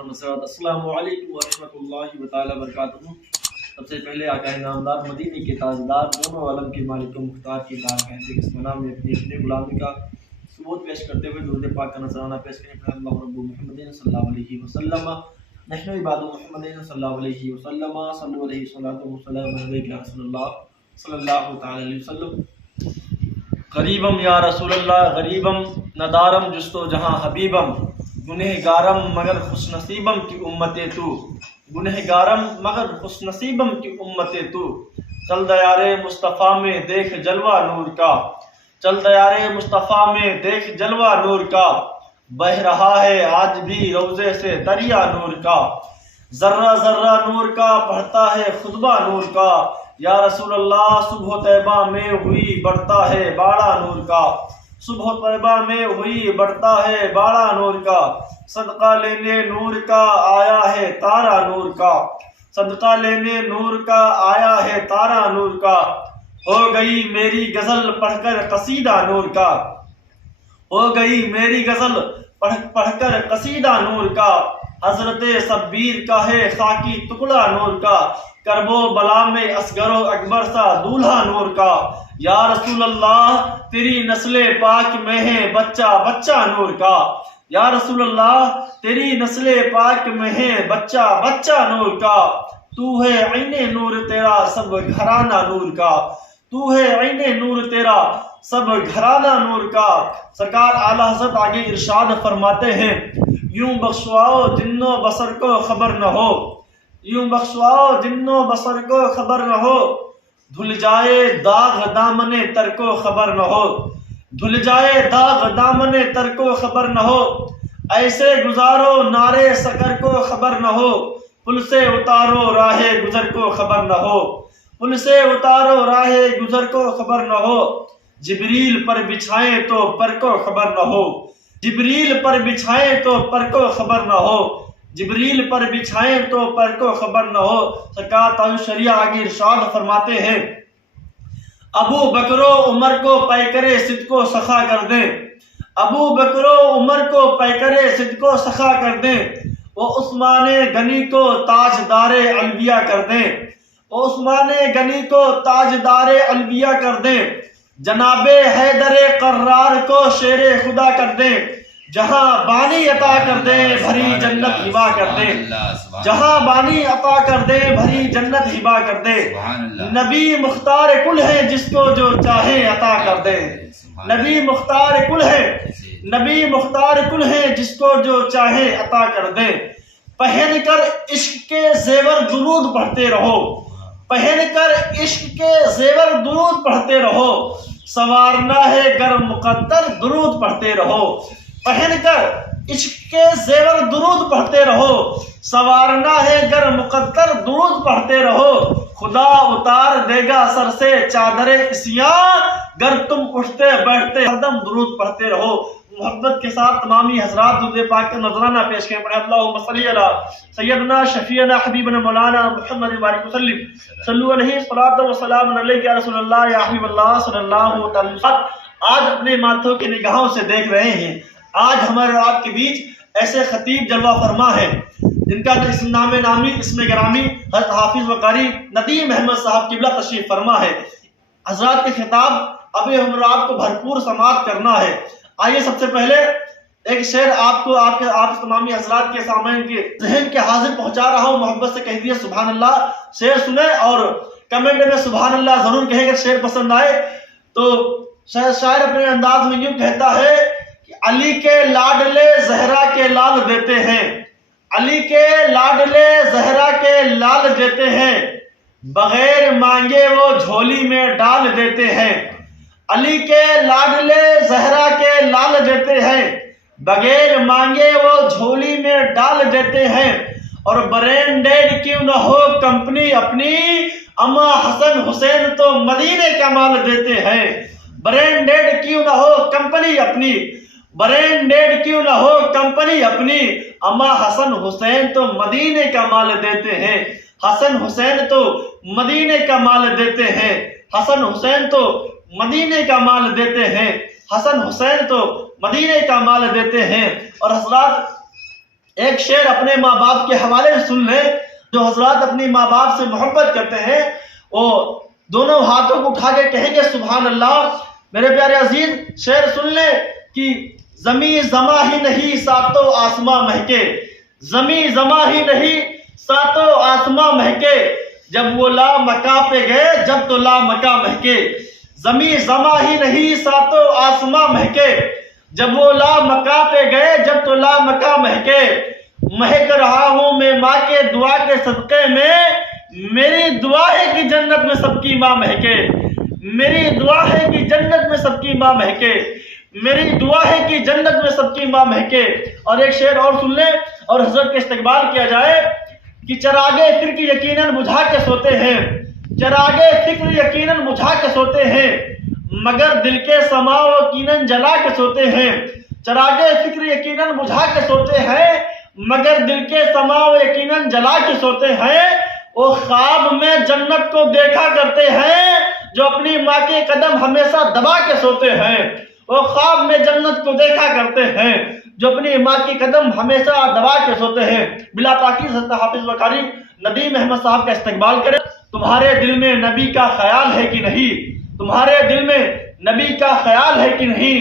السلام علیکم ورحمۃ اللہ تعالیٰ وبرکاتہ۔ سب سے پہلے آقا نامدار مدینے کے تاجدار دونوں عالم کے مالک و مختار کی بارگاہ کے بسم اللہ میں اپنی غلامی کا ثبوت پیش کرتے ہوئے درود پاک کا نذرانہ پیش کریں کہ اللہ رب محمد صلی اللہ علیہ وسلم نحن عباد محمد صلی اللہ علیہ وسلم صلی علیہ وسلم یا رسول اللہ صلی اللہ تعالی علیہ وسلم۔ غریبم یا رسول اللہ غریبم ندارم جستو جہاں حبیبم، گنہگارم مگر خوش نصیبم کی امت تو، گنہگارم مگر خوش نصیبم کی امت تو، چل دیار مصطفیٰ میں دیکھ جلوہ نور کا، چل دیار مصطفیٰ میں دیکھ جلوہ نور کا، بہ رہا ہے آج بھی روزے سے دریا نور کا، ذرہ ذرہ نور کا پڑھتا ہے خطبہ نور کا، یا رسول اللہ صبح طیبہ میں ہوئی بڑھتا ہے باڑا نور کا، صبح طیبہ میں ہوئی بڑھتا ہے باڑا نور کا، صدقہ لینے نور کا آیا ہے تارا نور کا، صدقہ لینے نور کا آیا ہے تارا نور کا، ہو گئی میری غزل پڑھ کر قصیدہ نور کا، ہو گئی میری غزل پڑھ کر قصیدہ نور کا، حضرت شبیر کا ہے خاکی ٹکڑا نور کا، کرب و بلا میں اصغر و اکبر سا دولہا نور کا، یا رسول اللہ تیری نسل پاک میں ہے بچہ بچہ نور کا، یا رسول اللہ تیری نسل پاک میں ہے بچہ بچہ نور کا، تو ہے عین نور تیرا سب گھرانہ نور کا، تو ہے عین نور تیرا سب گھرانہ نور کا۔ سرکار اعلیٰ حضرت آگے ارشاد فرماتے ہیں، یوں بخشواؤ جن و بصر کو خبر نہ ہو، یوں بخشواؤ جن و بصر کو خبر نہ ہو، دھل جائے داغ دامن تر کو خبر نہ ہو، دھل جائے داغ دامن تر کو خبر نہ ہو، ایسے گزارو نعرے سکر کو خبر نہ ہو، پل سے اتارو راہ گزر کو خبر نہ ہو، پل سے اتارو راہ گزر کو خبر نہ ہو، جبریل پر بچھائیں تو پر کو خبر نہ ہو، جبریل پر بچھائیں تو پر کو خبر نہ ہو، جبریل پر بچھائیں تو پر کو خبر نہ ہو۔ سرکار تاج الشریعہ آگے ارشاد فرماتے ہیں، ابو بکر و عمر کو پیکرے صدق و سخا کر دیں، ابو بکر و عمر کو پیکرے صدق و سخا کر دیں، وہ عثمان غنی کو تاجدار الویا کر دیں، وہ عثمان غنی کو تاجدار الویا کر دیں، جناب حیدر قرار کو شیر خدا کر دیں، جہاں بانی عطا کر دیں بھری جنت ہبا کر دیں، جہاں بانی عطا کر دیں بھری جنت ہبا کر دیں، نبی مختار کل ہے جس کو جو چاہے عطا کر دیں، نبی مختار کل ہے، نبی مختار کل ہے جس کو جو چاہے عطا کر دیں، پہن کر عشق کے زیور درود پڑھتے رہو، پہن کر عشق کے زیور درود پڑھتے رہو، سنوارنا ہے گر مقدر درود پڑھتے رہو، پہن کر عشق کے زیور درود پڑھتے رہو، سنوارنا ہے گر مقدر درود پڑھتے رہو، خدا اتار دے گا سر سے چادر عصیاں گر تم اٹھتے بیٹھتے ہر دم درود پڑھتے رہو۔ محبت کے ساتھ تمامی حضرات درود پاک کا نذرانہ پیش کریں، پڑھیں اللہم صلی علی سیدنا شفیعنا حبیبنا مولانا محمد وبارک وسلم، صلو علیہ الصلاۃ والسلام علیک یا رسول اللہ یا حبیب اللہ صلی اللہ علیہ وسلم۔ آج اپنے ماتھوں کی نگاہوں سے دیکھ رہے ہیں، آج ہمارے آپ کے بیچ ایسے خطیب جلوہ فرما ہے جن کا اسم نام نامی اسم گرامی حضرت حافظ و قاری ندیم احمد صاحب قبلہ تشریف فرما ہے۔ حضرات کے خطاب ابھی ہم آپ کو بھرپور سماعت کرنا ہے۔ آئیے سب سے پہلے ایک شعر آپ کو آپ تمامی حضرات کے سامنے کے ذہن کے حاضر پہنچا رہا ہوں، محبت سے کہہ دیے سبحان اللہ، شعر سنیں اور کمنٹ میں سبحان اللہ ضرور کہیں اگر شعر پسند آئے تو۔ شاعر اپنے انداز میں یوں کہتا ہے کہ علی کے لاڈلے زہرا کے لال دیتے ہیں، علی کے لاڈلے زہرا کے لال دیتے ہیں، بغیر مانگے وہ جھولی میں ڈال دیتے ہیں، علی کے لاڈلے زہرا کے لال دیتے ہیں، بغیر مانگے وہ جھولی میں ڈال دیتے ہیں، اور برینڈیڈ کیوں نہ ہو کمپنی اپنی، اما حسن حسین تو مدینے کا مال دیتے ہیں، برینڈیڈ کیوں نہ ہو کمپنی اپنی، برینڈیڈ کیوں نہ ہو کمپنی اپنی، اما حسن حسین تو مدینے کا مال دیتے ہیں، حسن حسین تو مدینے کا مال دیتے ہیں، حسن حسین تو مدینے کا مال دیتے ہیں، حسن حسین تو مدینے کا مال دیتے ہیں۔ اور حضرات ایک شعر اپنے ماں باپ کے حوالے سے سن لیں. جو حضرات اپنی ماں باپ سے محبت کرتے ہیں وہ دونوں ہاتھوں کو اٹھا کے کہیں گے سبحان اللہ. میرے پیارے عزیز شعر سن لیں کہ زمیں زماں ہی نہیں ساتوں آسماں مہکے، زمیں زماں ہی نہیں ساتوں آسماں مہکے، جب وہ لا مکاں پہ گئے جب تو لا مکاں مہکے. زمیں زماں ہی نہیں ساتوں آسماں مہکے، جب وہ لا مکاں پہ گئے جب تو لا مکاں مہکے. مہک رہا ہوں میں ماں کے دعا کے صدقے میں، میری دعا ہے کہ جنت میں سب کی ماں مہکے، میری دعا ہے کہ جنت میں سب کی ماں مہکے، میری دعا ہے کہ جنت میں سب کی ماں مہکے. اور ایک شعر اور سن لیں اور حضرت کے استقبال کیا جائے کہ چراغے فکر یقیناً بجھا کے سوتے ہیں، چراغے فکر یقیناً بجھا کے سوتے ہیں، مگر دل کے سما یقیناً جلا کے سوتے ہیں. چراغے فکر یقیناً بجھا کے سوتے ہیں، مگر دل کے سما یقیناً جلا کے سوتے ہیں. وہ خواب میں جنت کو دیکھا کرتے ہیں جو اپنی ماں کے قدم ہمیشہ دبا کے سوتے ہیں. وہ خواب میں جنت کو دیکھا کرتے ہیں جو اپنی ماں کی قدم ہمیشہ دبا کے سوتے ہیں. بلا تاکید حضرت حافظ و قاری ندیم احمد صاحب کا استقبال کریں. تمہارے دل میں نبی کا خیال ہے کہ نہیں؟ تمہارے دل میں نبی کا خیال ہے کہ نہیں؟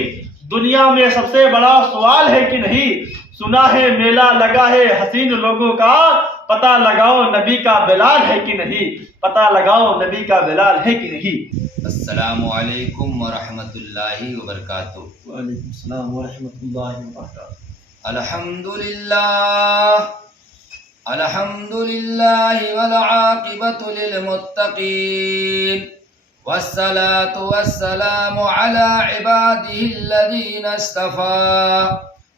دنیا میں سب سے بڑا سوال ہے کہ نہیں؟ سنا ہے میلہ لگا ہے حسین لوگوں کا، پتہ لگاؤ نبی کا بلال ہے کہ نہیں؟ پتہ لگاؤ نبی کا بلال ہے کہ نہیں؟ السلام علیکم ورحمۃ اللہ وبرکاتہ. وعلیکم السلام ورحمۃ اللہ وبرکاتہ. الحمد للہ والعاقبۃ للمتقین والصلاة والسلام علی عباده الذین اصطفى.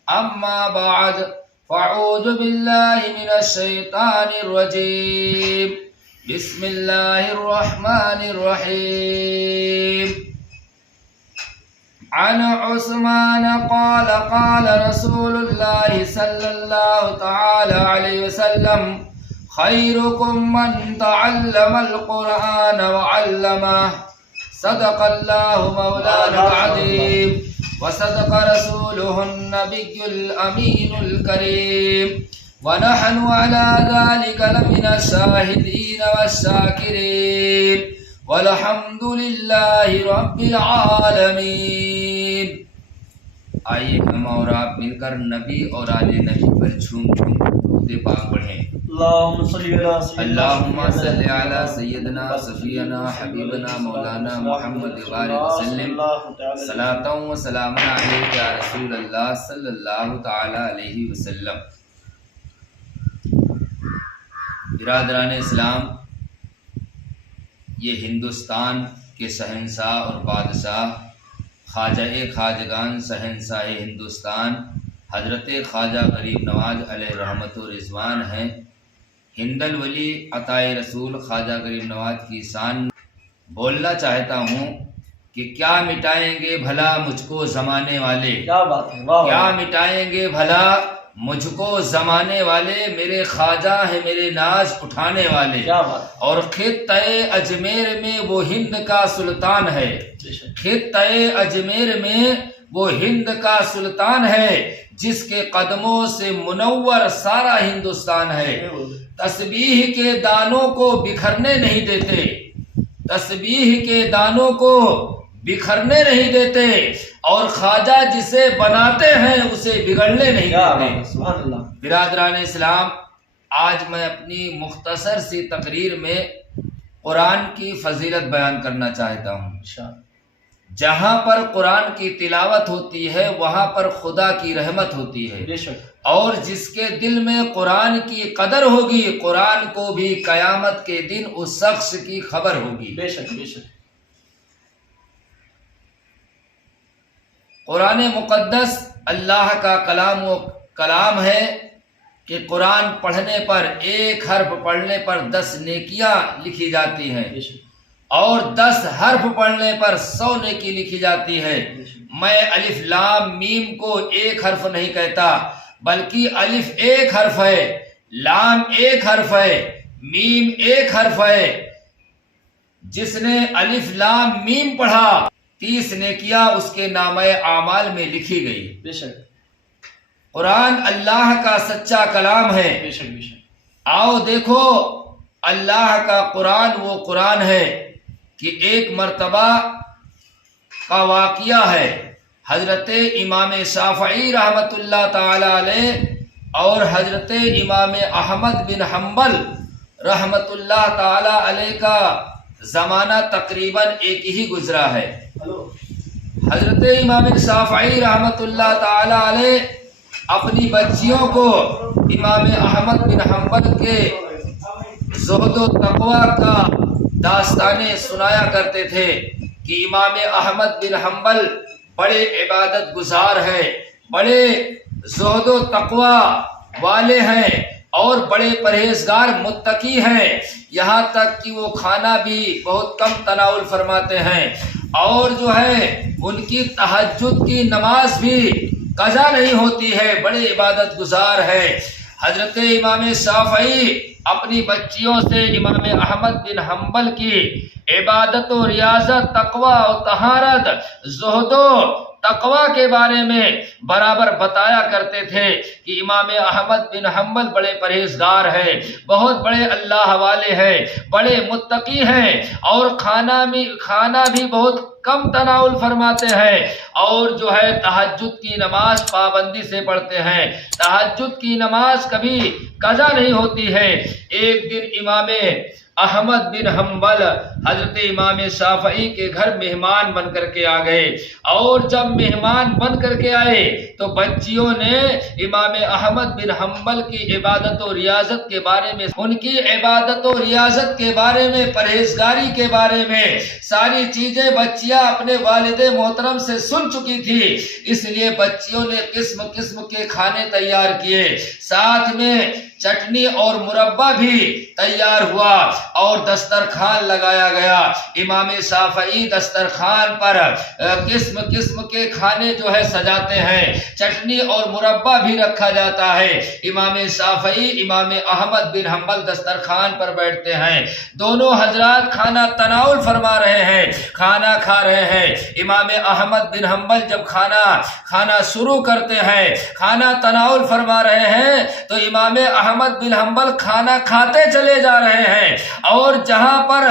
اما بعد فاعوذ باللہ من الشیطان الرجیم. بسم اللہ الرحمن الرحیم. عن عثمان قال قال رسول اللہ صلی اللہ تعالی علیہ وسلم خیرکم من تعلم القرآن وعلمہ. صدق اللہ مولانا العظیم وصدق رسوله النبی الامین الکریم ونحن على ذلك لمن الشاهدين والشاكرين والحمد لله رب العالمين. آئیے ہم اور آپ مل کر نبی اور آل نبی پر جھوم جھوم درود پاک پڑھیں. اللہم صلی علی سیدنا صفینا حبیبنا مولانا محمد وبارک وسلم. صلاۃ و سلام علیک یا رسول اللہ صلی اللہ تعالی علیہ وسلم. برادران اسلام، یہ ہندوستان کے شہنشاہ اور بادشاہ خواجہ خواجگان شہنشاہ ہندوستان حضرت خواجہ غریب نواز علیہ رحمت و رضوان ہیں. ہند الولی عطائے رسول خواجہ غریب نواز کی شان بولنا چاہتا ہوں کہ کیا مٹائیں گے بھلا مجھ کو زمانے والے، کیا بات ہے، کیا مٹائیں گے بھلا مجھ کو زمانے والے، میرے خواجہ ہیں میرے ناز اٹھانے والے. اور خطۂ اجمیر میں وہ ہند کا سلطان ہے، خطۂ اجمیر میں وہ ہند کا سلطان ہے جس کے قدموں سے منور سارا ہندوستان ہے. تسبیح کے دانوں کو بکھرنے نہیں دیتے، تسبیح کے دانوں کو بکھرنے نہیں دیتے، اور خواجہ جسے بناتے ہیں اسے بگڑنے نہیں دیتے. برادران اسلام، آج میں اپنی مختصر سی تقریر میں قرآن کی فضیلت بیان کرنا چاہتا ہوں. جہاں پر قرآن کی تلاوت ہوتی ہے وہاں پر خدا کی رحمت ہوتی ہے، اور جس کے دل میں قرآن کی قدر ہوگی قرآن کو بھی قیامت کے دن اس شخص کی خبر ہوگی. بے شک بے شک. قرآن مقدس اللہ کا کلام ہے کہ قرآن پڑھنے پر ایک حرف پڑھنے پر 10 نیکیاں لکھی جاتی ہیں، اور 10 حرف پڑھنے پر 100 نیکی لکھی جاتی ہے. میں الف لام میم کو ایک حرف نہیں کہتا، بلکہ الف ایک حرف ہے، لام ایک حرف ہے، میم ایک حرف ہے. جس نے الف لام میم پڑھا 30 نیکیاں اس کے نامہ اعمال میں لکھی گئی. بے شک. قرآن اللہ کا سچا کلام ہے۔ بے شک بے شک۔ آؤ دیکھو اللہ کا قرآن وہ قرآن ہے کہ ایک مرتبہ کا واقعہ ہے۔ حضرت امام شافعی رحمۃ اللہ تعالی علیہ اور حضرت امام احمد بن حنبل رحمۃ اللہ تعالی علیہ کا زمانہ تقریباً ایک ہی گزرا ہے۔ حضرت امام شافعی رحمۃ اللہ تعالی علیہ اپنی بچیوں کو امام احمد بن حنبل کے زہد و تقوی کا داستانیں سنایا کرتے تھے کہ امام احمد بن حنبل بڑے عبادت گزار ہیں، بڑے زہد و تقوی والے ہیں اور بڑے پرہیزگار متقی ہیں، یہاں تک کہ وہ کھانا بھی بہت کم تناول فرماتے ہیں، اور جو ہے ان کی تہجد کی نماز بھی قضا نہیں ہوتی ہے، بڑے عبادت گزار ہے۔ حضرت امام شافعی اپنی بچیوں سے امام احمد بن حنبل کی عبادت و ریاضت، تقوی و طہارت، زہد و تقوی کے بارے میں برابر بتایا کرتے تھے کہ امام احمد بن حنبل بڑے پرہیزگار ہیں، بہت بڑے اللہ والے ہیں، بڑے متقی ہیں، اور کھانا بھی بہت کم تناول فرماتے ہیں، اور جو ہے تہجد کی نماز پابندی سے پڑھتے ہیں، تہجد کی نماز کبھی قضا نہیں ہوتی ہے۔ ایک دن امام احمد بن حنبل حضرت امام شافعی کے گھر مہمان بن کر کے آ گئے، اور جب مہمان بن کر کے آئے تو بچیوں نے امام احمد بن حنبل کی عبادت و ریاضت کے بارے میں، ان کی عبادت و ریاضت کے بارے میں، پرہیزگاری کے بارے میں ساری چیزیں بچیاں اپنے والد محترم سے سن چکی تھی، اس لیے بچیوں نے قسم قسم کے کھانے تیار کیے، ساتھ میں چٹنی اور مربع بھی تیار ہوا اور دسترخوان لگایا گیا۔ امام شافعی دسترخوان پر قسم قسم کے کھانے جو ہے سجاتے ہیں، چٹنی اور مربع بھی رکھا جاتا ہے۔ امام شافعی امام احمد بن حنبل دسترخوان پر بیٹھتے ہیں، دونوں حضرات کھانا تناول فرما رہے ہیں، کھانا کھا رہے ہیں۔ امام احمد بن حنبل جب کھانا شروع کرتے ہیں، کھانا تناول فرما رہے ہیں، تو امام احمد بن حنبل کھانا کھاتے چلے جا رہے ہیں، اور جہاں پر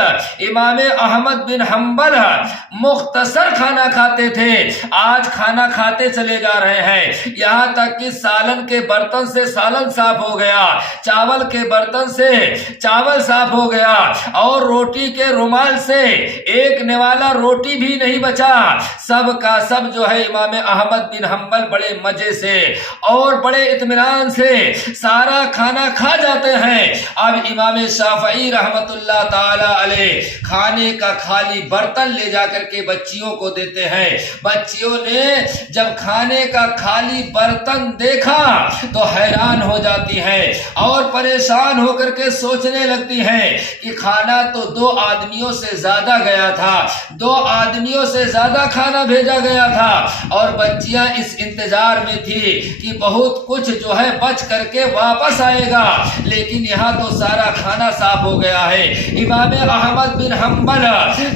امام احمد بن حنبل مختصر کھانا کھاتے تھے، آج کھانا کھاتے چلے جا رہے ہیں، یہاں تک کہ سالن کے برتن سے سالن صاف ہو گیا، چاول کے برتن سے چاول صاف ہو گیا، اور روٹی کے رومال سے ایک نوالا روٹی بھی نہیں بچا، سب کا سب جو ہے امام احمد بن حنبل بڑے مزے سے اور بڑے اطمینان سے سارا کھانا کھا جاتے ہیں۔ اب امام شافعی رحمت اللہ تعالی علیہ کھانے کا خالی برتن لے جا کر کے بچیوں کو دیتے ہیں۔ بچیوں نے جب کھانے کا خالی برتن دیکھا تو حیران ہو جاتی ہیں اور پریشان ہو کر کے سوچنے لگتی ہیں کہ کھانا تو 2 آدمیوں سے زیادہ گیا تھا، 2 آدمیوں سے زیادہ کھانا بھیجا گیا تھا، اور بچیاں اس انتظار میں تھی کہ بہت کچھ جو ہے بچ کر کے واپس آئے گا، لیکن یہاں تو سارا کھانا صاف ہو گیا ہے۔ امام احمد بن حنبل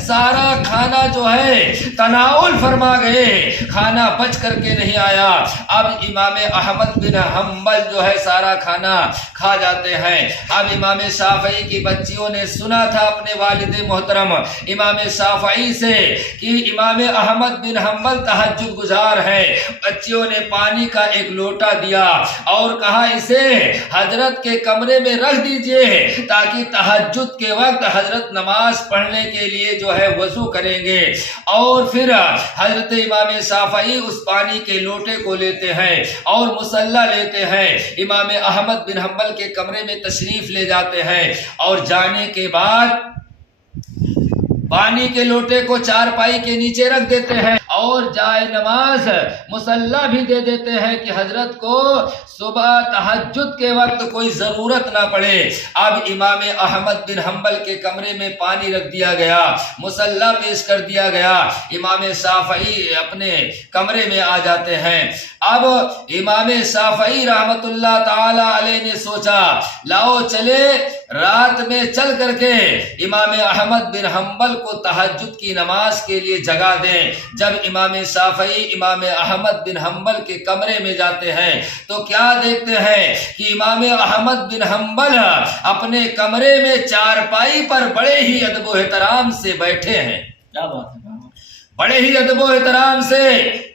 سارا کھانا جو ہے تناول فرما گئے، کھانا بچ کر کے نہیں آیا۔ اب امام احمد بن حنبل جو ہے سارا کھانا کھا جاتے ہیں۔ اب امام شافعی کی بچیوں نے سنا تھا اپنے والد محترم امام شافعی سے کہ امام احمد بن حنبل تہجد گزار ہیں، بچیوں نے پانی کا ایک لوٹا دیا اور کہا اسے حضرت کے کمرے میں رکھ دیجئے تاکہ تہجد کے وقت حضرت نماز پڑھنے کے لیے جو ہے وضو کریں گے۔ اور پھر حضرت امام شافعی اس پانی کے لوٹے کو لیتے ہیں اور مصلی لیتے ہیں، امام احمد بن حنبل کے کمرے میں تشریف لے جاتے ہیں، اور جانے کے بعد پانی کے لوٹے کو چارپائی کے نیچے رکھ دیتے ہیں اور جائے نماز مصلی بھی دے دیتے ہیں کہ حضرت کو صبح تہجد کے وقت کوئی ضرورت نہ پڑے۔ اب امام احمد بن حنبل کے کمرے میں پانی رکھ دیا گیا، مصلی پیش کر دیا گیا، امام شافعی اپنے کمرے میں آ جاتے ہیں۔ اب امام شافعی رحمت اللہ تعالی علیہ نے سوچا لاؤ چلے رات میں چل کر کے امام احمد بن حنبل کو تہجد کی نماز کے لیے جگا دیں۔ جب امام شافعی امام احمد بن حنبل کے کمرے میں جاتے ہیں تو کیا دیکھتے ہیں کہ امام احمد بن حنبل اپنے کمرے میں چارپائی پر بڑے ہی ادب و احترام سے بیٹھے ہیں۔ کیا بات ہے، بڑے ہی ادب و احترام سے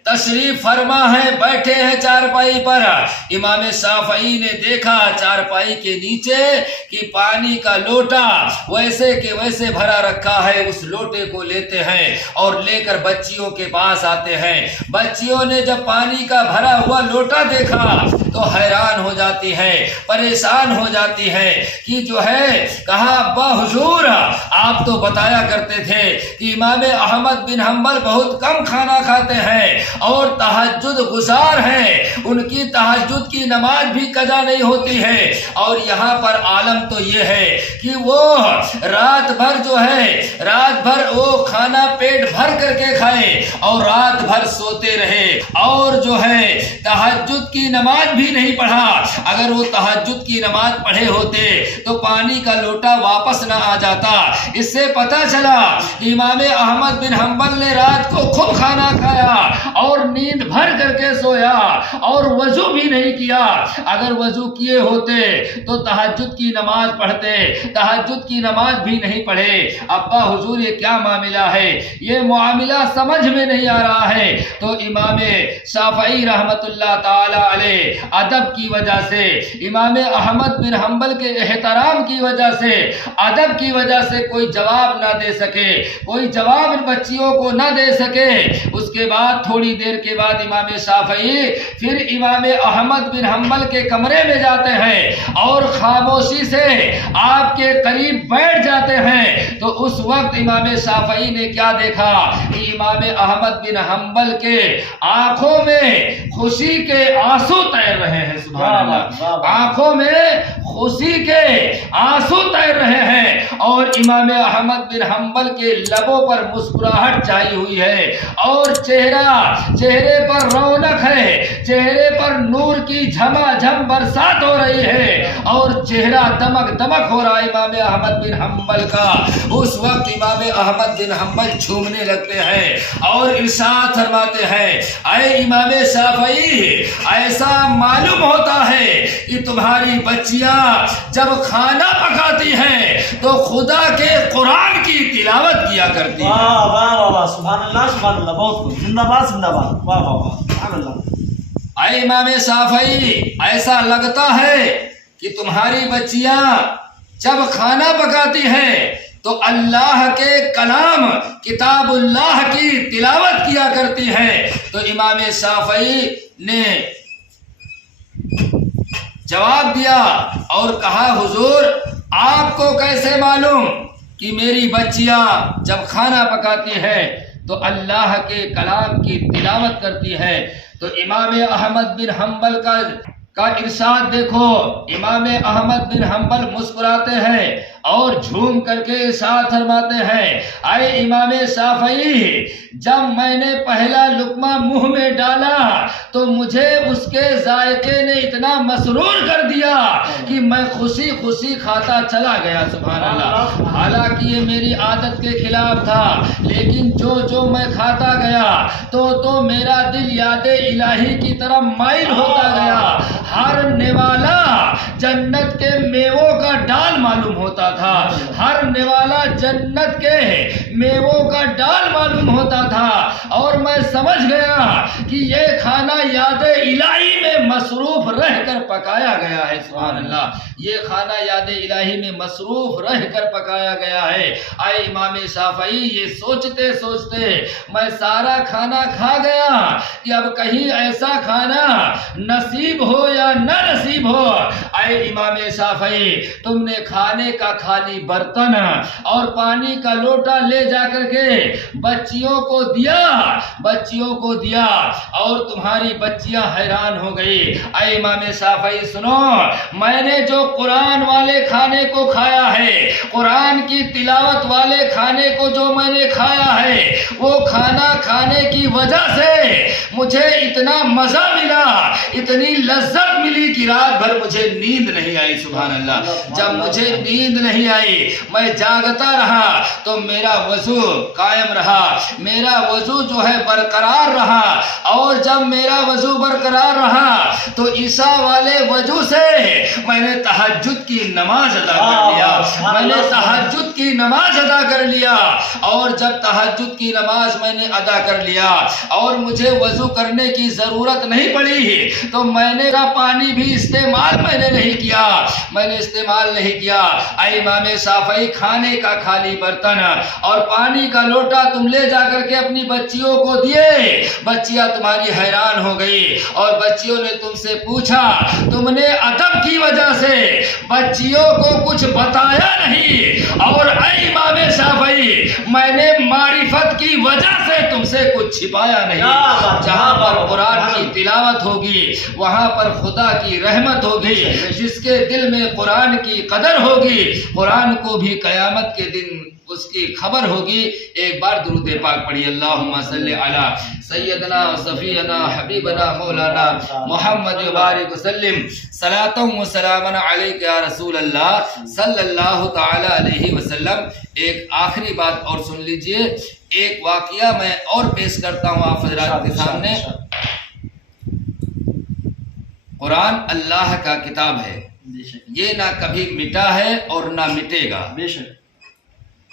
تشریف فرما ہے، بیٹھے ہیں چارپائی پر۔ امام شافعی نے دیکھا چارپائی کے نیچے کہ پانی کا لوٹا ویسے کہ ویسے بھرا رکھا ہے، اس لوٹے کو لیتے ہیں اور لے کر بچیوں کے پاس آتے ہیں۔ بچیوں نے جب پانی کا بھرا ہوا لوٹا دیکھا تو حیران ہو جاتی ہے، پریشان ہو جاتی ہے کہ جو ہے کہا ابا حضور آپ تو بتایا کرتے تھے کہ امام احمد بن حنبل بہت کم کھانا کھاتے ہیں اور تہجد گزار ہیں، ان کی تہجد کی نماز بھی قضا نہیں ہوتی ہے، اور یہاں پر عالم تو یہ ہے کہ وہ رات بھر جو ہے رات بھر وہ کھانا پیٹ بھر کر کے کھائے اور رات بھر سوتے رہے اور جو ہے تہجد کی نماز بھی نہیں پڑھا۔ اگر وہ تہجد کی نماز پڑھے ہوتے تو پانی کا لوٹا واپس نہ آ جاتا۔ اس سے پتہ چلا کہ امام احمد بن حنبل نے رات کو خوب کھانا کھایا اور نیند بھر کر کے سویا اور وضو بھی نہیں کیا۔ اگر وضو کیے ہوتے تو تہجد کی نماز پڑھتے، تہجد کی نماز بھی نہیں پڑھے۔ ابا حضور یہ کیا معاملہ ہے، یہ معاملہ سمجھ میں نہیں آ رہا ہے۔ تو امام شافعی رحمت اللہ تعالی علیہ ادب کی وجہ سے، امام احمد بن حنبل کے احترام کی وجہ سے، ادب کی وجہ سے کوئی جواب نہ دے سکے، کوئی جواب ان بچیوں کو نہ دے سکے۔ اس کے بعد تھوڑی دیر کے بعد امام شافعی پھر امام احمد بن حنبل کے کمرے میں جاتے ہیں اور خاموشی سے آپ کے قریب بیٹھ جاتے ہیں۔ تو اس وقت امام شافعی نے کیا دیکھا کہ امام احمد بن حنبل کے آنکھوں میں خوشی کے آنسو تیر رہے ہیں۔ سبحان اللہ، آنکھوں میں خوشی کے آنسو تیر رہے ہیں اور امام احمد بن حنبل کے لبوں پر مسکراہٹ چھائی ہوئی ہے اور چہرے پر رونق ہے، چہرے پر نور کی جھما جھم برسات ہو رہی ہے اور چہرہ دمک دمک ہو رہا ہے امام احمد بن حنبل کا۔ اس وقت امام احمد بن حنبل جھومنے لگتے ہیں اور ارشاد فرماتے ہیں اے امام شافعی، ایسا معلوم ہوتا ہے کہ تمہاری بچیاں جب کھانا پکاتی ہیں تو خدا کے قرآن کی تلاوت کیا کرتی ہیں۔ واہ واہ واہ واہ، سبحان اللہ سبحان اللہ، بہت خوب، زندہ باد زندہ باد، واہ واہ واہ، سبحان اللہ۔ اے امام شافعی، ایسا لگتا ہے کہ تمہاری بچیاں جب کھانا پکاتی ہیں تو اللہ کے کلام کتاب اللہ کی تلاوت کیا کرتی ہیں۔ تو امام شافعی نے جواب دیا اور کہا حضور آپ کو کیسے معلوم کہ میری بچیاں جب کھانا پکاتی ہے تو اللہ کے کلام کی تلاوت کرتی ہے؟ تو امام احمد بن حنبل کا ارشاد دیکھو، امام احمد بن حنبل مسکراتے ہیں اور جھوم کر کے ارشاد فرماتے ہیں اے امام شافعی، جب میں نے پہلا لقمہ منہ میں ڈالا تو مجھے اس کے ذائقے نے اتنا مسرور کر دیا کہ میں خوشی خوشی کھاتا چلا گیا۔ سبحان اللہ، حالانکہ یہ میری عادت کے خلاف تھا، لیکن جو میں کھاتا گیا تو میرا دل یاد الہی کی طرف مائل ہوتا گیا۔ ہر نوالا جنت کے میووں کا ڈال معلوم ہوتا تھا، ہر نوالا جنت کے میووں کا ڈال معلوم ہوتا تھا اور میں سمجھ گیا کہ یہ کھانا یاد الہی میں مصروف رہ کر پکایا گیا ہے۔ سبحان اللہ، یہ کھانا یاد الہی میں مصروف رہ کر پکایا گیا ہے۔ اے امام شافعی، یہ سوچتے سوچتے میں سارا کھانا کھا گیا کہ اب کہیں ایسا کھانا نصیب ہو یا نہ نصیب ہو۔ اے امام شافعی، تم نے کھانے کا خالی برتن اور پانی کا لوٹا لے جا کر کے بچیوں کو دیا اور تمہاری بچیاں حیران ہو گئی۔ اے امام شافعی سنو، میں نے جو قرآن والے کھانے کو کھایا ہے، قرآن کی تلاوت والے کھانے کو جو میں نے کھایا ہے، وہ کھانا کھانے کی وجہ سے مجھے اتنا مزہ ملا، اتنی لذت ملی کہ رات بھر مجھے نیند نہیں آئی۔ سبحان اللہ، جب مجھے نیند نہیں آئی، میں جاگتا رہا تو میرا وضو قائم رہا، میرا وضو جو ہے برقرار رہا، اور جب میرا وضو برقرار رہا تو عشاء والے وضو سے میں نے تہجد کی نماز ادا کر لیا، میں نے تہجد کی نماز ادا کر لیا، اور جب تہجد کی نماز میں نے ادا کر لیا اور مجھے وضو کرنے کی ضرورت نہیں پڑی تو میں نے پانی بھی استعمال میں نے نہیں کیا، میں نے استعمال نہیں کیا۔ اے امام شافعی، کھانے کا خالی برتن اور پانی کا لوٹا تم لے جا کر کے اپنی بچیوں کو دیے، بچیاں تمہاری حیران ہو گئی اور بچیوں نے تم سے پوچھا، تم نے ادب کی وجہ سے بچیوں کو کچھ بتایا نہیں، اور اے امام شافعی میں نے معرفت کی وجہ سے تم سے کچھ چھپایا نہیں۔ جہاں پر قرآن کی تلاوت ہوگی وہاں پر خدا کی رحمت ہوگی، جس کے دل میں قرآن کی قدر ہوگی قرآن کو بھی قیامت کے دن اس کی خبر ہوگی۔ ایک بار درود پاک پڑھی، اللہم صلی علی سیدنا و صفینا حبیبنا مولانا محمد بارک وسلم، صلاۃ و سلام علیک یا رسول اللہ صلی اللہ تعالی علیہ وسلم۔ ایک آخری بات اور سن لیجئے، ایک واقعہ میں اور پیش کرتا ہوں آپ حضرات کے سامنے۔ قرآن اللہ کا کتاب ہے، یہ نہ کبھی مٹا ہے اور نہ مٹے گا،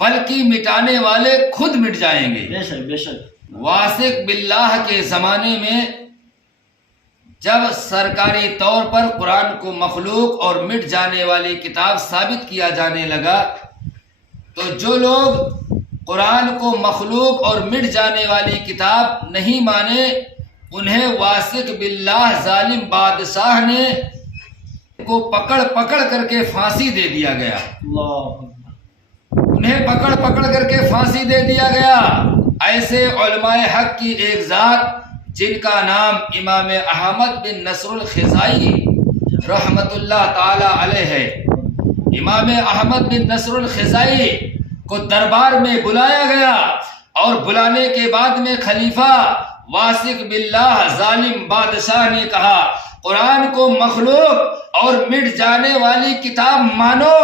بلکہ مٹانے والے خود مٹ جائیں گے۔ واثق باللہ کے زمانے میں جب سرکاری طور پر قرآن کو مخلوق اور مٹ جانے والی کتاب ثابت کیا جانے لگا تو جو لوگ قرآن کو مخلوق اور مٹ جانے والی کتاب نہیں مانے انہیں واثق باللہ ظالم بادشاہ نے کو پکڑ پکڑ کر کے پھانسی دے دیا گیا، انہیں پکڑ پکڑ کر کے پھانسی دے دیا گیا۔ ایسے علماء حق کی ایک ذات جن کا نام امام احمد بن نصر الخزائی رحمت اللہ تعالی علیہ ہے، امام احمد بن نصر الخزائی کو دربار میں بلایا گیا اور بلانے کے بعد میں خلیفہ واثق باللہ ظالم بادشاہ نے کہا، قرآن کو مخلوق اور مٹ جانے والی کتاب مانو۔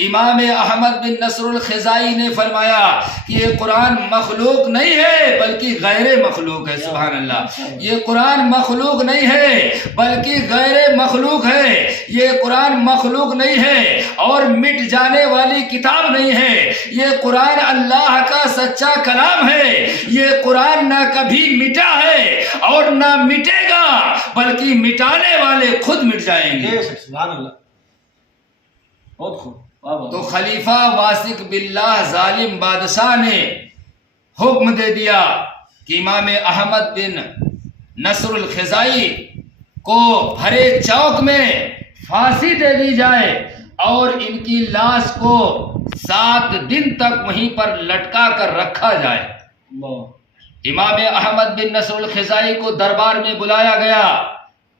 امام احمد بن نصر الخزائی نے فرمایا کہ یہ قرآن مخلوق نہیں ہے بلکہ غیر مخلوق ہے۔ سبحان اللہ، یہ قرآن مخلوق نہیں ہے بلکہ غیر مخلوق ہے، یہ قرآن مخلوق نہیں ہے اور مٹ جانے والی کتاب نہیں ہے، یہ قرآن اللہ کا سچا کلام ہے، یہ قرآن نہ کبھی مٹا ہے اور نہ مٹے گا بلکہ مٹانے والے خود مٹ جائیں گے۔ سبحان اللہ، بہت خوب۔ تو خلیفہ واثق باللہ ظالم بادشاہ نے حکم دے دیا کہ امام احمد بن نصر الخزائی کو بھرے چوک میں پھانسی دے دی جائے اور ان کی لاش کو 7 دن تک وہیں پر لٹکا کر رکھا جائے۔ امام احمد بن نصر الخزائی کو دربار میں بلایا گیا،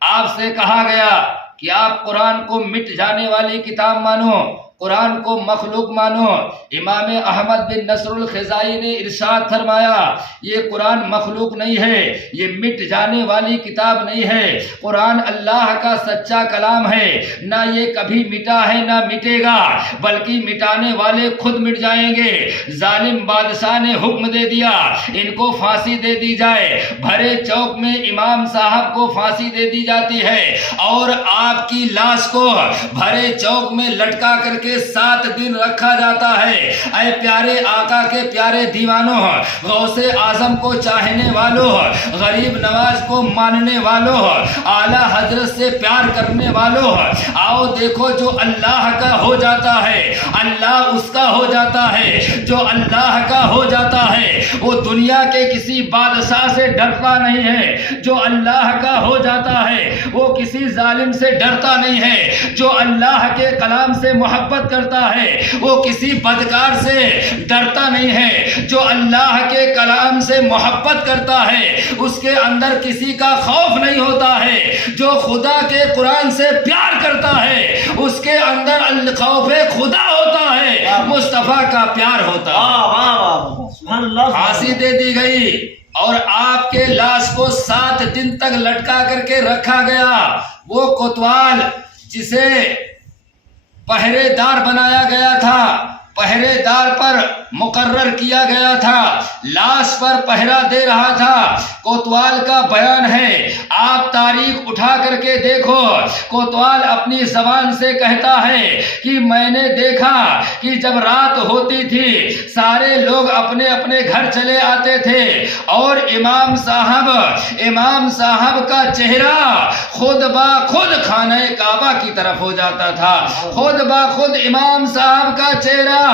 آپ سے کہا گیا کہ آپ قرآن کو مٹ جانے والی کتاب مانو، قرآن کو مخلوق مانو۔ امام احمد بن نصر الخزائی نے ارشاد فرمایا، یہ قرآن مخلوق نہیں ہے، یہ مٹ جانے والی کتاب نہیں ہے، قرآن اللہ کا سچا کلام ہے، نہ یہ کبھی مٹا ہے نہ مٹے گا بلکہ مٹانے والے خود مٹ جائیں گے۔ ظالم بادشاہ نے حکم دے دیا ان کو پھانسی دے دی جائے۔ بھرے چوک میں امام صاحب کو پھانسی دے دی جاتی ہے اور آپ کی لاش کو بھرے چوک میں لٹکا کر کے 7 دن رکھا جاتا ہے۔ اے پیارے آقا کے پیارے دیوانوں، غوث اعظم کو چاہنے والوں، غریب نواز کو ماننے والوں، اعلیٰ حضرت سے پیار کرنے والوں، آؤ دیکھو جو اللہ کا ہو جاتا ہے اللہ اس کا ہو جاتا ہے، جو اللہ کا ہو جاتا ہے وہ دنیا کے کسی بادشاہ سے ڈرتا نہیں ہے، جو اللہ کا ہو جاتا ہے وہ کسی ظالم سے ڈرتا نہیں ہے، جو اللہ کے کلام سے محبت کرتا ہے وہ کسی بدکار سے ڈرتا نہیں ہے، جو اللہ کے کلام سے محبت کرتا ہے اس کے اندر کسی کا خوف نہیں ہوتا ہے، جو خدا کے قرآن سے پیار کرتا ہے اس کے اندر خوف خدا ہوتا ہے، مصطفیٰ کا پیار ہوتا ہے۔ پھانسی دے دی گئی اور آپ کے لاش کو 7 دن تک لٹکا کر کے رکھا گیا۔ وہ کوتوال جسے پہرے دار بنایا گیا تھا، پہرے دار پر مقرر کیا گیا تھا، لاش پر پہرا دے رہا تھا۔ کوتوال کا بیان ہے، آپ تاریخ اٹھا کر کے دیکھو، کوتوال اپنی زبان سے کہتا ہے کہ میں نے دیکھا کہ جب رات ہوتی تھی سارے لوگ اپنے اپنے گھر چلے آتے تھے اور امام صاحب کا چہرہ خود بخود خانہ کعبہ کی طرف ہو جاتا تھا، خود بخود امام صاحب کا چہرہ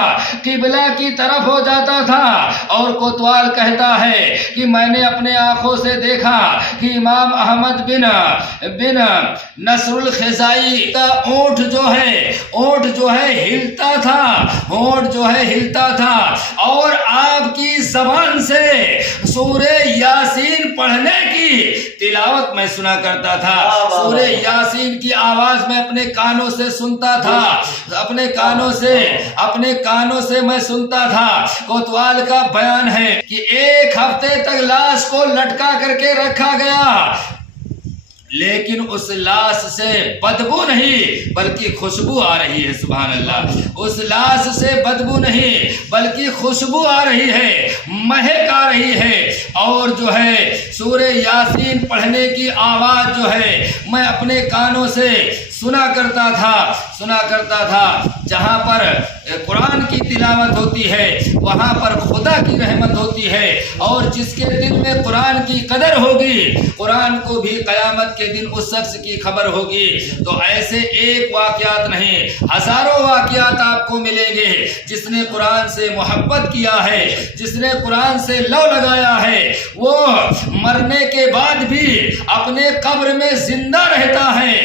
قبلہ کی طرف ہو جاتا تھا۔ اور کوتوال کہتا ہے کہ میں نے اپنے آنکھوں سے دیکھا کہ امام احمد بن نصر الخزائی کا اونٹ جو ہے ہلتا تھا، ہونٹ جو ہے ہلتا تھا، اور آپ کی زبان سے سورہ یاسین پڑھنے کی تلاوت میں سنا کرتا تھا۔ سورہ یاسین کی آواز میں اپنے کانوں سے سنتا تھا، اپنے کانوں سے میں سنتا تھا۔ کوتوال کا بیان ہے کہ ایک ہفتے تک لاش کو لٹکا کر کے رکھا گیا، لیکن اس لاش سے بدبو نہیں بلکہ خوشبو آ رہی ہے۔ سبحان اللہ، اس لاش سے بدبو نہیں بلکہ خوشبو آ رہی ہے، مہک آ رہی ہے، اور جو ہے سورہ یاسین پڑھنے کی آواز جو ہے میں اپنے کانوں سے سنا کرتا تھا۔ جہاں پر قرآن کی تلاوت ہوتی ہے وہاں پر خدا کی رحمت ہوتی ہے، اور جس کے دل میں قرآن کی قدر ہوگی قرآن کو بھی قیامت کے دن اس شخص کی خبر ہوگی۔ تو ایسے ایک واقعات نہیں، ہزاروں واقعات آپ کو ملیں گے۔ جس نے قرآن سے محبت کیا ہے، جس نے قرآن سے لو لگایا ہے، وہ مرنے کے بعد بھی اپنے قبر میں زندہ رہتا ہے،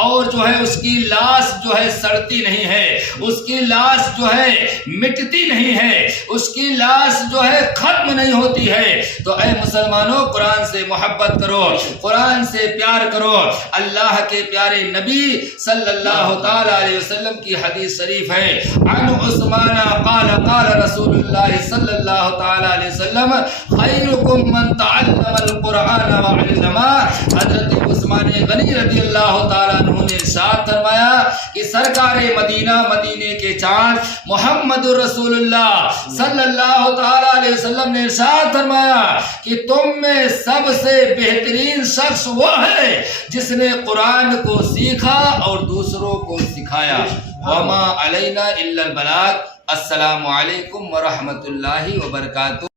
اور جو ہے اس کی لاش جو ہے سڑتی نہیں ہے، اس کی لاش جو ہے مٹتی نہیں ہے، اس کی لاش جو ہے ختم نہیں ہوتی ہے۔ تو اے مسلمانوں، قرآن سے محبت کرو، قرآن سے پیار کرو۔ اللہ کے پیارے نبی صلی اللہ تعالی علیہ وسلم کی حدیث شریف ہے، عن عثمان قال قال رسول اللہ صلی اللہ تعالی علیہ وسلم خیرکم من تعلم القرآن وعلمہ۔ حضرت عثمان غنی رضی اللہ تعالیٰ عنہ نے ارشاد فرمایا کہ سرکار مدینے کے چاند محمد رسول اللہ صلی اللہ تعالیٰ علیہ وسلم نے ارشاد فرمایا کہ تم میں سب سے بہترین شخص وہ ہے جس نے قرآن کو سیکھا اور دوسروں کو سکھایا۔ وما علینا الا البلاغ۔ السلام علیکم ورحمۃ اللہ وبرکاتہ۔